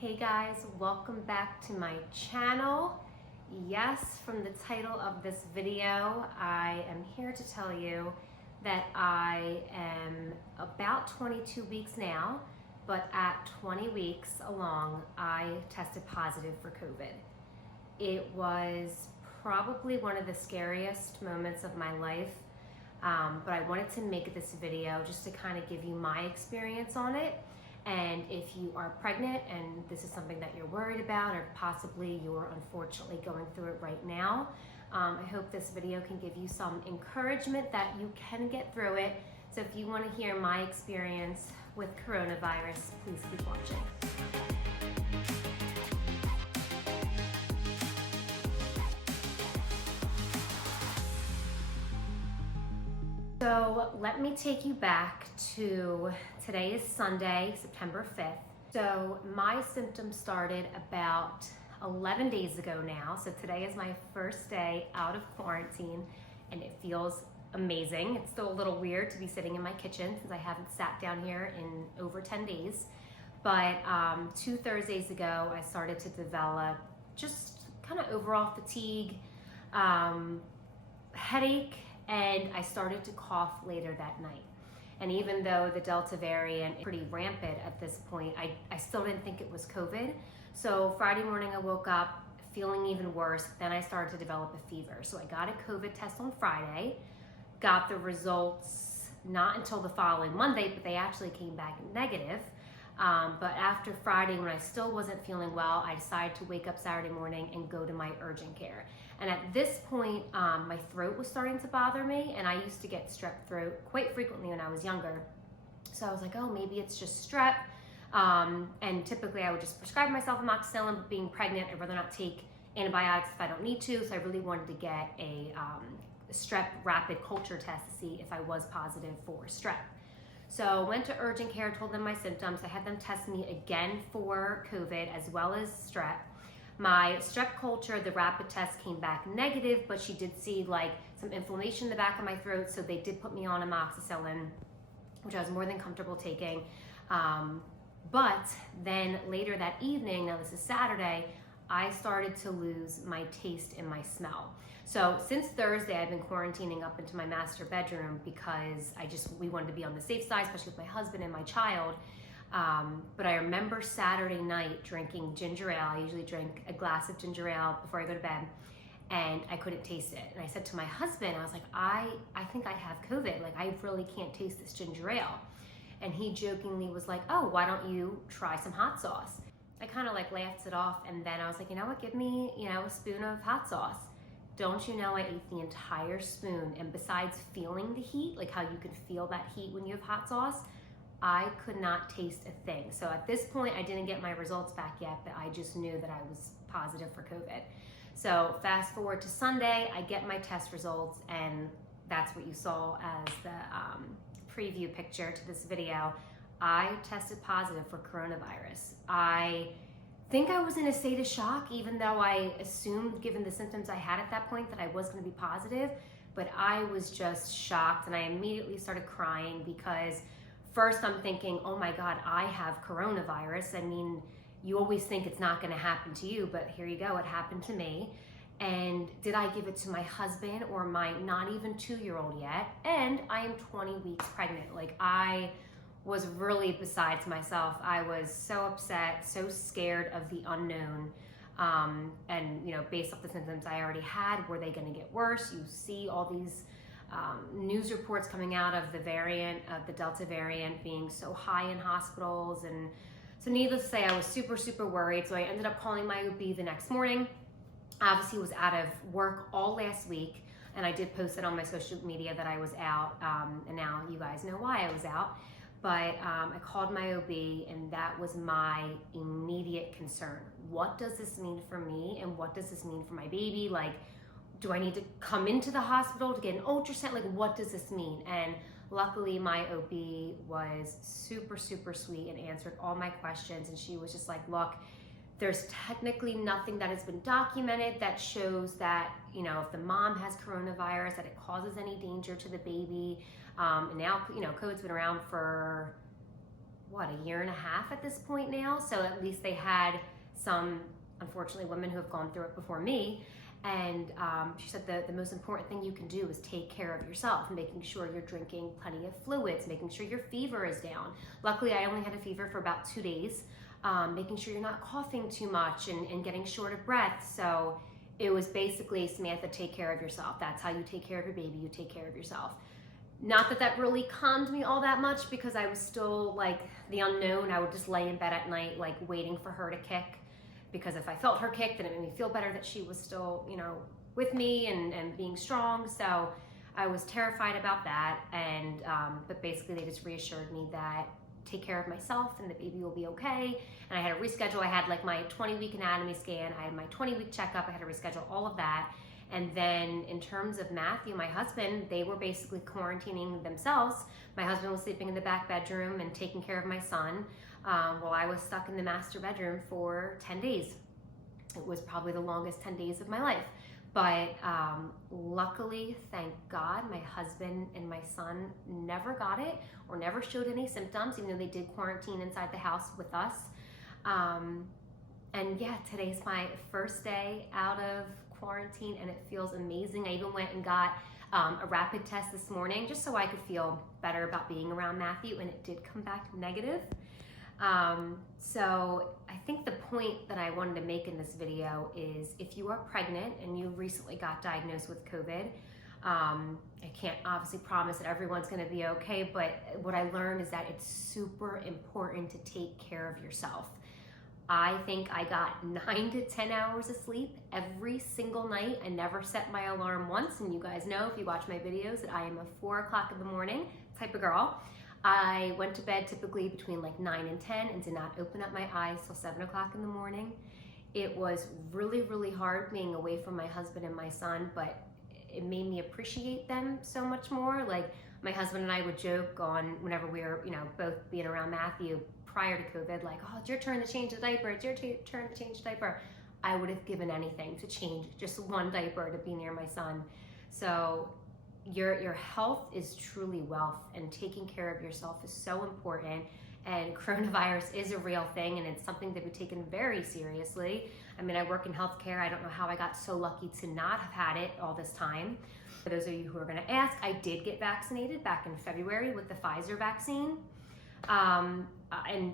Hey guys, welcome back to my channel. Yes, from the title of this video, I am here to tell you that I am about 22 weeks now, but at 20 weeks along, I tested positive for COVID. It was probably one of the scariest moments of my life, but I wanted to make this video just to kind of give you my experience on it. And if you are pregnant and this is something that you're worried about, or possibly you're unfortunately going through it right now, I hope this video can give you some encouragement that you can get through it. So if you want to hear my experience with coronavirus, please keep watching. So let me take you back to, today is Sunday, September 5th. So my symptoms started about 11 days ago now. So today is my first day out of quarantine and it feels amazing. It's still a little weird to be sitting in my kitchen since I haven't sat down here in over 10 days. But 2 Thursdays ago, I started to develop just kind of overall fatigue, headache, and I started to cough later that night. And even though the Delta variant is pretty rampant at this point, I still didn't think it was COVID. So Friday morning I woke up feeling even worse. Then I started to develop a fever. So I got a COVID test on Friday, got the results not until the following Monday, but they actually came back negative. But after Friday, when I still wasn't feeling well, I decided to wake up Saturday morning and go to my urgent care. And at this point, my throat was starting to bother me, and I used to get strep throat quite frequently when I was younger. So I was like, oh, maybe it's just strep. And typically I would just prescribe myself amoxicillin, but being pregnant, I'd rather not take antibiotics if I don't need to. So I really wanted to get a strep rapid culture test to see if I was positive for strep. So went to urgent care, told them my symptoms. I had them test me again for COVID as well as strep. My strep culture, the rapid test came back negative, but she did see like some inflammation in the back of my throat. So they did put me on amoxicillin, which I was more than comfortable taking. But then later that evening, now this is Saturday, I started to lose my taste and my smell. So since Thursday, I've been quarantining up into my master bedroom because we wanted to be on the safe side, especially with my husband and my child. But I remember Saturday night drinking ginger ale. I usually drink a glass of ginger ale before I go to bed, and I couldn't taste it. And I said to my husband, I was like, I think I have COVID. Like, I really can't taste this ginger ale. And he jokingly was like, oh, why don't you try some hot sauce? I kind of like laughed it off, and then I was like, you know what, give me, a spoon of hot sauce. Don't you know I ate the entire spoon, and besides feeling the heat, like how you can feel that heat when you have hot sauce, I could not taste a thing. So at this point, I didn't get my results back yet, but I just knew that I was positive for COVID. So fast forward to Sunday, I get my test results, and that's what you saw as the preview picture to this video. I tested positive for coronavirus. I think I was in a state of shock, even though I assumed, given the symptoms I had at that point, that I was going to be positive, but I was just shocked, and I immediately started crying because first I'm thinking, oh my God, I have coronavirus. I mean, you always think it's not going to happen to you, but here you go, it happened to me. And did I give it to my husband or my not even 2-year-old yet? And I am 20 weeks pregnant. Like, I was really besides myself. I was so upset, so scared of the unknown. And based off the symptoms I already had, were they going to get worse? You see all these news reports coming out of the variant, of the Delta variant being so high in hospitals. And so needless to say, I was super, super worried. So I ended up calling my OB the next morning. Obviously was out of work all last week, and I did post it on my social media that I was out, and now you guys know why I was out. But I called my OB, and that was my immediate concern. What does this mean for me, and what does this mean for my baby? Like, do I need to come into the hospital to get an ultrasound? Like, what does this mean? And luckily my OB was super, super sweet and answered all my questions. And she was just like, look, there's technically nothing that has been documented that shows that, if the mom has coronavirus, that it causes any danger to the baby. And now, COVID's been around for what, a year and a half at this point now. So at least they had some, unfortunately, women who have gone through it before me. And she said the most important thing you can do is take care of yourself, making sure you're drinking plenty of fluids, making sure your fever is down. Luckily, I only had a fever for about 2 days, making sure you're not coughing too much and getting short of breath. So it was basically, Samantha, take care of yourself. That's how you take care of your baby. You take care of yourself. Not that that really calmed me all that much, because I was still like the unknown. I would just lay in bed at night, like waiting for her to kick. Because if I felt her kick, then it made me feel better that she was still, you know, with me and being strong. So I was terrified about that. And, but basically they just reassured me that take care of myself and the baby will be okay. And I had to reschedule. I had like my 20-week anatomy scan. I had my 20-week checkup. I had to reschedule all of that. And then in terms of Matthew, my husband, they were basically quarantining themselves. My husband was sleeping in the back bedroom and taking care of my son. While I was stuck in the master bedroom for 10 days. It was probably the longest 10 days of my life. But luckily, thank God, my husband and my son never got it or never showed any symptoms, even though they did quarantine inside the house with us. And yeah, today's my first day out of quarantine and it feels amazing. I even went and got a rapid test this morning just so I could feel better about being around Matthew, and it did come back negative. So I think the point that I wanted to make in this video is if you are pregnant and you recently got diagnosed with COVID, I can't obviously promise that everyone's going to be okay, but what I learned is that it's super important to take care of yourself. I think I got 9 to 10 hours of sleep every single night. I never set my alarm once, and you guys know if you watch my videos that I am a 4 o'clock in the morning type of girl. I went to bed typically between like 9 and 10 and did not open up my eyes till 7 o'clock in the morning. It was really, really hard being away from my husband and my son, but it made me appreciate them so much more. Like my husband and I would joke on whenever we were, you know, both being around Matthew prior to COVID, like, oh, it's your turn to change the diaper. It's your turn to change the diaper. I would have given anything to change just one diaper to be near my son. So your health is truly wealth, and taking care of yourself is so important. And coronavirus is a real thing, and it's something to be taken very seriously. I mean, I work in healthcare. I don't know how I got so lucky to not have had it all this time. For those of you who are gonna ask, I did get vaccinated back in February with the Pfizer vaccine. And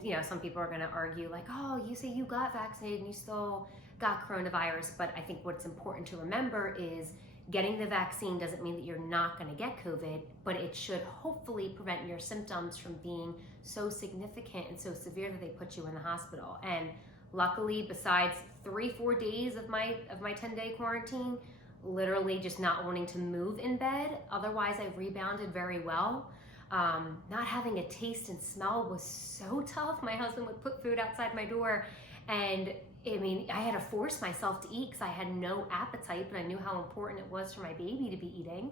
you know, some people are gonna argue like, oh, you say you got vaccinated and you still got coronavirus. But I think what's important to remember is getting the vaccine doesn't mean that you're not going to get COVID, but it should hopefully prevent your symptoms from being so significant and so severe that they put you in the hospital. And luckily, besides 3-4 days of my 10-day quarantine, literally just not wanting to move in bed, otherwise I rebounded very well. Not having a taste and smell was so tough. My husband would put food outside my door, and I mean, I had to force myself to eat because I had no appetite, but I knew how important it was for my baby to be eating.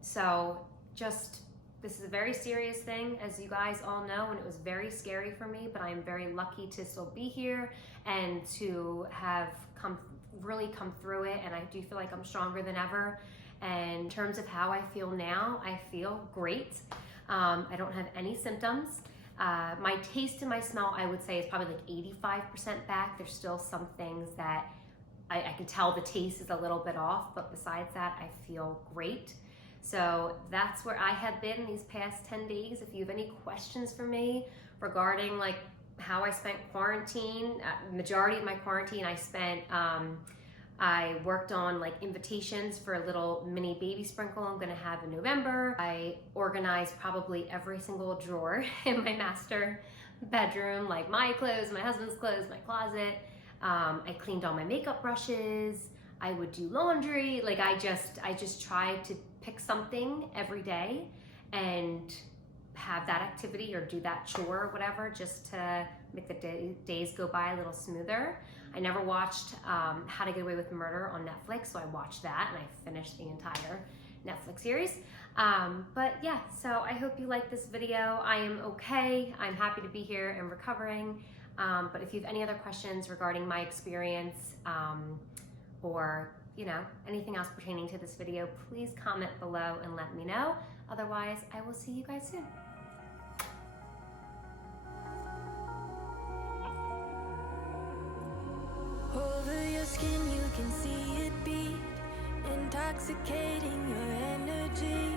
So just, this is a very serious thing, as you guys all know, and it was very scary for me, but I am very lucky to still be here and to have really come through it. And I do feel like I'm stronger than ever. And in terms of how I feel now, I feel great. I don't have any symptoms. My taste and my smell, I would say, is probably like 85% back. There's still some things that I can tell the taste is a little bit off, but besides that, I feel great. So that's where I have been these past 10 days. If you have any questions for me regarding like how I spent quarantine, majority of my quarantine I spent, I worked on like invitations for a little mini baby sprinkle I'm gonna have in November. I organized probably every single drawer in my master bedroom, like my clothes, my husband's clothes, my closet. I cleaned all my makeup brushes. I would do laundry. Like I just tried to pick something every day and have that activity or do that chore or whatever, just to make the days go by a little smoother. I never watched How to Get Away with Murder on Netflix, so I watched that and I finished the entire Netflix series. But yeah, so I hope you like this video. I am okay. I'm happy to be here and recovering. But if you have any other questions regarding my experience or you know, anything else pertaining to this video, please comment below and let me know. Otherwise, I will see you guys soon. intoxicating your energy.